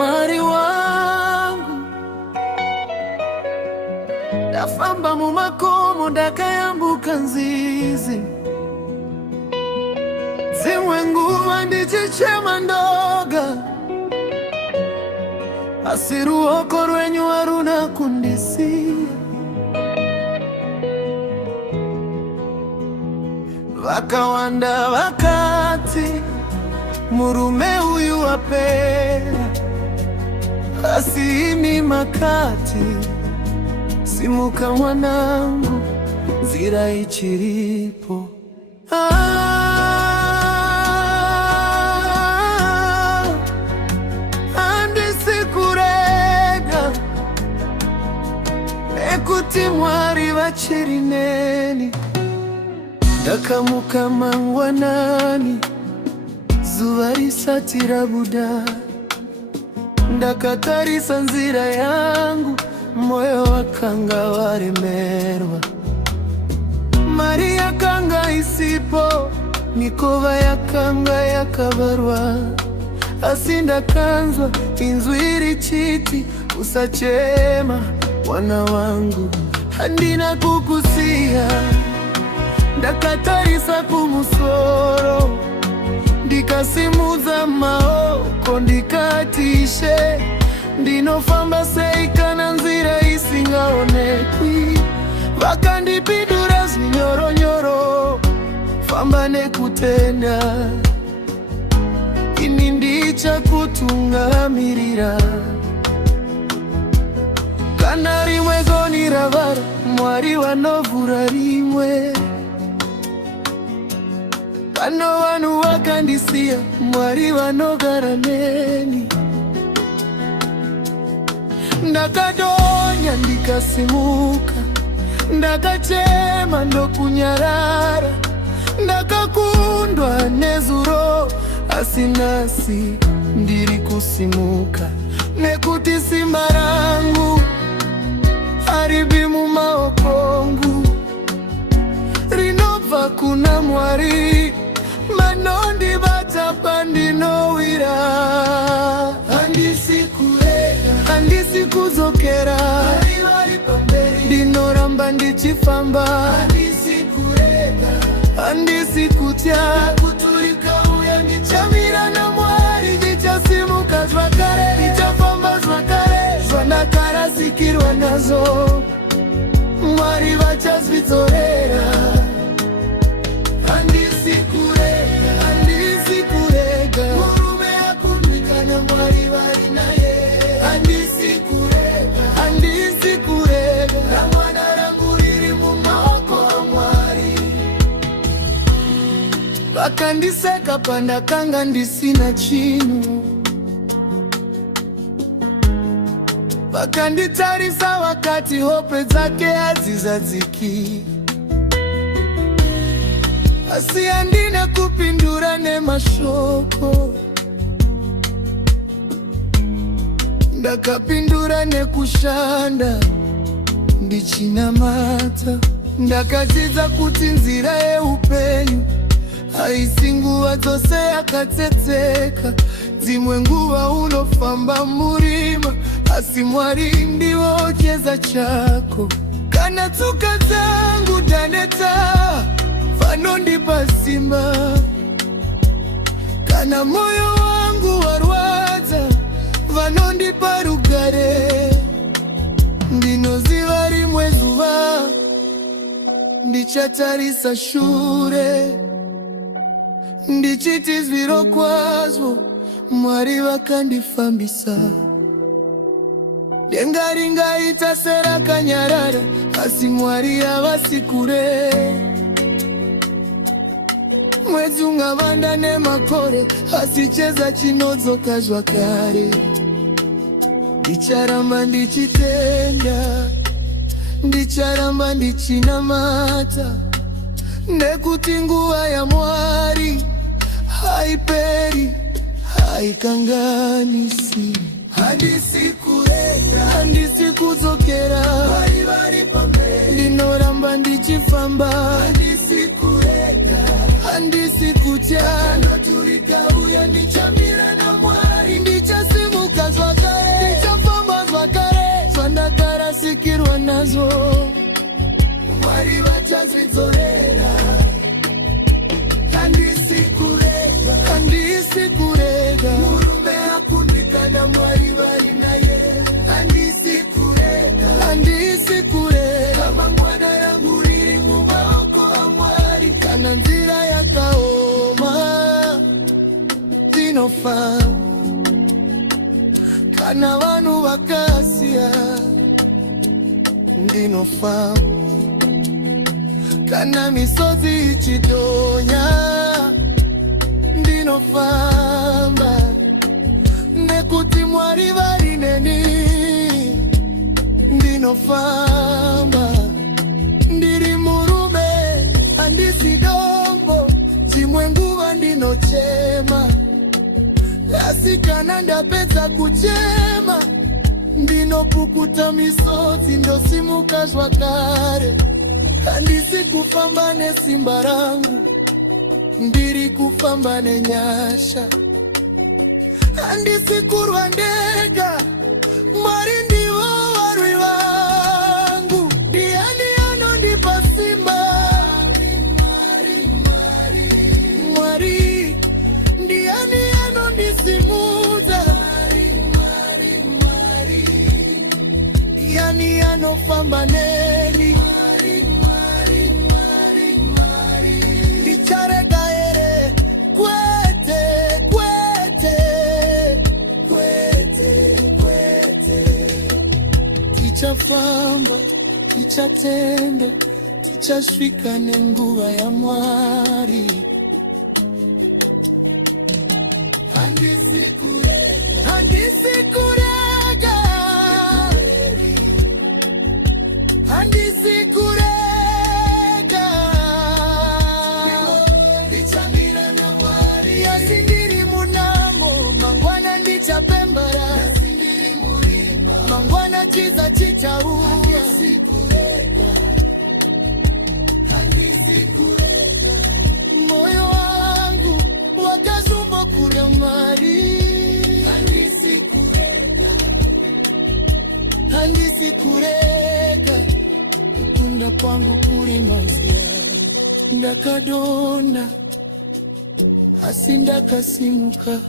mwari wangu ndafamba mu makomo ndakayambuka nzizi zimwe nguva ndichichema ndoga asi ruoko rwenyu haruna kundisiya. Vakawanda vakati murume uyu wapera, asi imi makati simuka mwanangu, nzira ichiripo. Andisikurega ekuti mwari vachirineni, ndakamuka mangwanani zuva risatira buda, ndakatarisa nzira yangu moyo wakanga waremerwa. Mari yakanga isipo, mikova yakanga yakavarwa, asi ndakanzwa inzwi richiti usachema mwana wangu, handina kukusiya. Ndakatarisa kumusoro, ndikasimudza maoko ndikatishe, ndinofamba sei kana nzira isingaonekwi. Vakandipindura zvinyoronyoro, famba nekutenda, ini ndichakutungamirira. Kana rimwe goni ravara, mwari vanovhura rimwe. Pano vanhu vakandisiya, mwari vanogara neni. Ndakadonya ndikasimuka, ndakachema ndokunyarara, ndakakundwa nezuro, asi nhasi ndiri kusimuka, nekuti simba rangu haribi mumaoko angu, rinobva kuna Mwari. Manondibata pandinowira, handisi kuzokera, ndinoramba ndichifamba, handisi kutya, ndichamira na Mwari, ndichasimuka zvakare, ndichafamba zvakare, zvandakarasikirwa nazo, Mwari vachazvidzorera. Vakandiseka pandakanga ndisina chinhu, vakanditarisa vakati hope dzake hadzizadziki, asi handina kupindura nemashoko, ndakapindura nekushanda ndichinamata. Ndakadzidza kuti nzira yeupenyu haisi nguva dzose yakatsetseka, dzimwe nguva unofamba murima, asi Mwari ndiwo chiedza chako. Kana tsoka dzangu dzaneta, vanondipa simba, kana moyo wangu warwadza, vanondipa rugare. Ndinoziva rimwe zuva ndichatarisa shure, ndichiti zviro kwazvo Mwari vakandifambisa. Denga ringaita serakanyarara, asi Mwari havasi kure. Mwedzi ungavanda nemakore, asi cheza chinodzoka zvakare. Ndicharamba ndichitenda, ndicharamba ndichinamata, nekuti nguva yaMwari haiperi, haikanganisi. Handisi kurega, handisi kudzokera, ndinoramba ndichifamba, handisi kurega, handisi kutya, ndoturika uya ndichamira na Mwari, ndichasimuka zvakare. bigezo mwari bachazvidzorera handisi kurega murume akundikana mwari vari naye handisi kurega kama mwana yangu riri mumaoko aMwari kana nzira yakaoma ndinofamba kana vanhu vakasiya ndinofamba kana misodzi ichidhonya ndinofamba nekuti Mwari vari neni ndinofamba ndiri murume handisi dombo dzimwe nguva ndinochema asi kana ndapedza kuchema ndinopukuta misodzi ndosimuka zvakare handisi kufamba nesimba rangu ndiri kufamba nenyasha handisi kurwa ndega Mwari ndivo varwi vangu ndiani anondipa simba Mwari ndiani anondisimudza ndiani anofamba neni ndicharega here kwete tichafamba tichatenda tichasvika nenguva yaMwari handisi kurega handisi kurega ndichamira naMwari asi ndiri munamo mangwana ndichapembera mangwana chiza chichauya moyo wangu wakazumokura Mwari handisi kurega kukunda kwangu kuri mazia ndakadonda asi ndakasimuka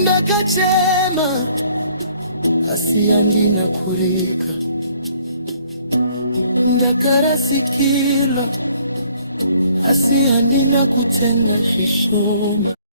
ndakachema asi handina kurega ndakarasikirwa asi handina kutenga zvishoma.